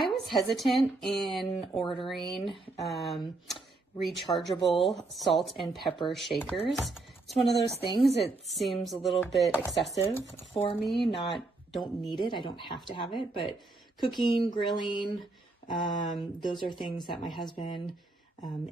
I was hesitant in ordering rechargeable salt and pepper shakers. It's one of those things, it seems a little bit excessive for me. Don't need it, I don't have to have it, but cooking, grilling, those are things that my husband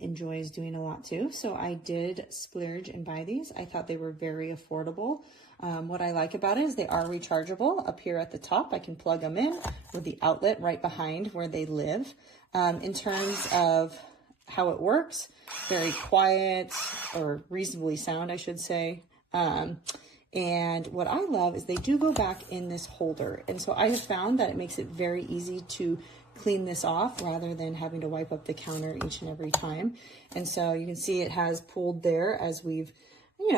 enjoys doing a lot too. So I did splurge and buy these. I thought they were very affordable. What I like about it is they are rechargeable. Up here at the top, I can plug them in with the outlet right behind where they live. In terms of how it works, very quiet, or reasonably sound, I should say. And what I love is they do go back in this holder. And so I have found that it makes it very easy to clean this off rather than having to wipe up the counter each and every time. And so you can see it has pulled there as we've,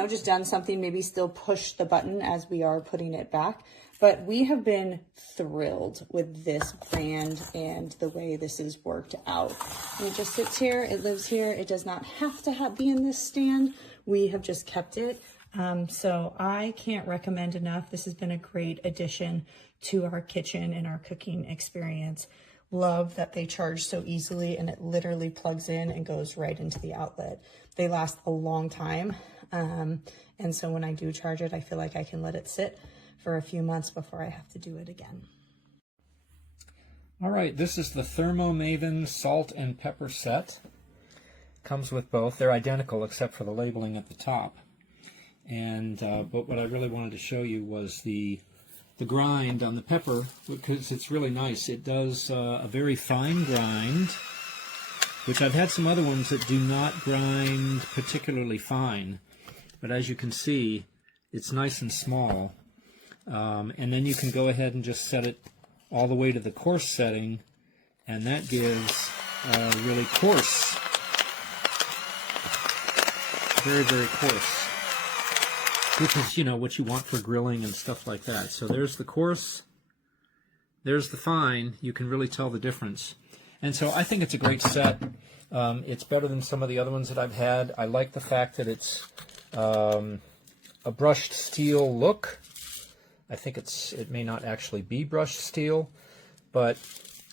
just done something, maybe still push the button as we are putting it back. But we have been thrilled with this brand and the way this has worked out. And it just sits here, it lives here. It does not have to be in this stand. We have just kept it. So I can't recommend enough. This has been a great addition to our kitchen and our cooking experience. Love that they charge so easily and it literally plugs in and goes right into the outlet. They last a long time. And so when I do charge it, I feel like I can let it sit for a few months before I have to do it again. All right, this is the ThermoMaven salt and pepper set. Comes with both. They're identical except for the labeling at the top. And but what I really wanted to show you was the grind on the pepper, because it's really nice. It does a very fine grind, which I've had some other ones that do not grind particularly fine. But as you can see, it's nice and small. And then you can go ahead and just set it all the way to the coarse setting, and that gives really coarse, very, very coarse, which is, what you want for grilling and stuff like that. So there's the coarse, there's the fine. You can really tell the difference. And so I think it's a great set. It's better than some of the other ones that I've had. I like the fact that it's a brushed steel look. I think it may not actually be brushed steel, but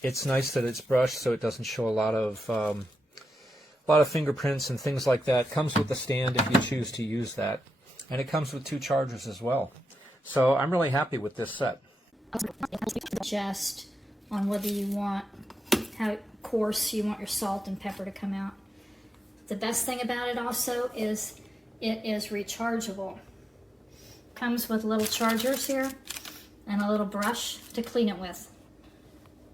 it's nice that it's brushed so it doesn't show a lot of fingerprints and things like that. It comes with the stand if you choose to use that, and it comes with 2 chargers as well. So I'm really happy with this set. Just on whether you want how coarse you want your salt and pepper to come out. The best thing about it also is it is rechargeable. Comes with little chargers here and a little brush to clean it with.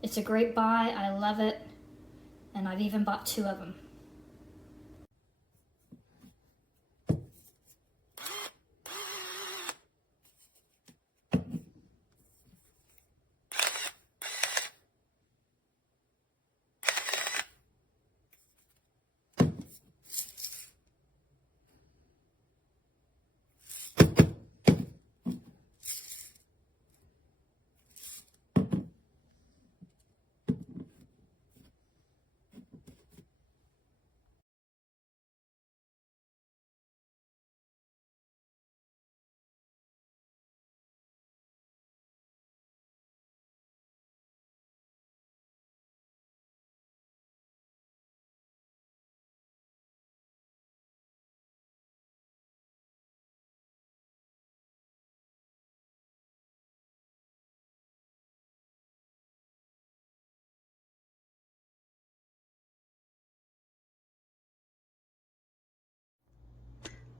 It's a great buy. I love it, and I've even bought 2 of them.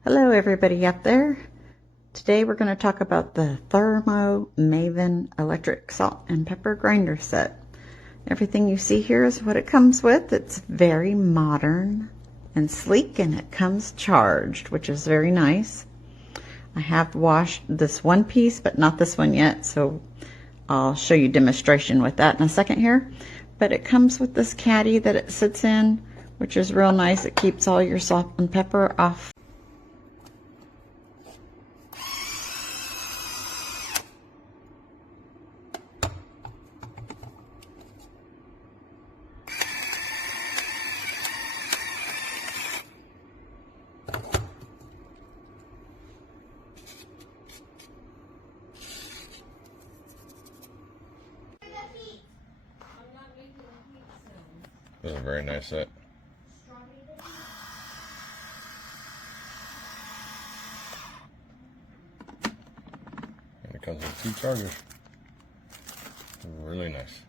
Hello everybody out there. Today we're going to talk about the ThermoMaven electric salt and pepper grinder set. Everything you see here is what it comes with. It's very modern and sleek, and it comes charged, which is very nice. I have washed this one piece, but not this one yet, so I'll show you demonstration with that in a second here. But it comes with this caddy that it sits in, which is real nice. It keeps all your salt and pepper off. very nice set. And it comes with 2 chargers. Really nice.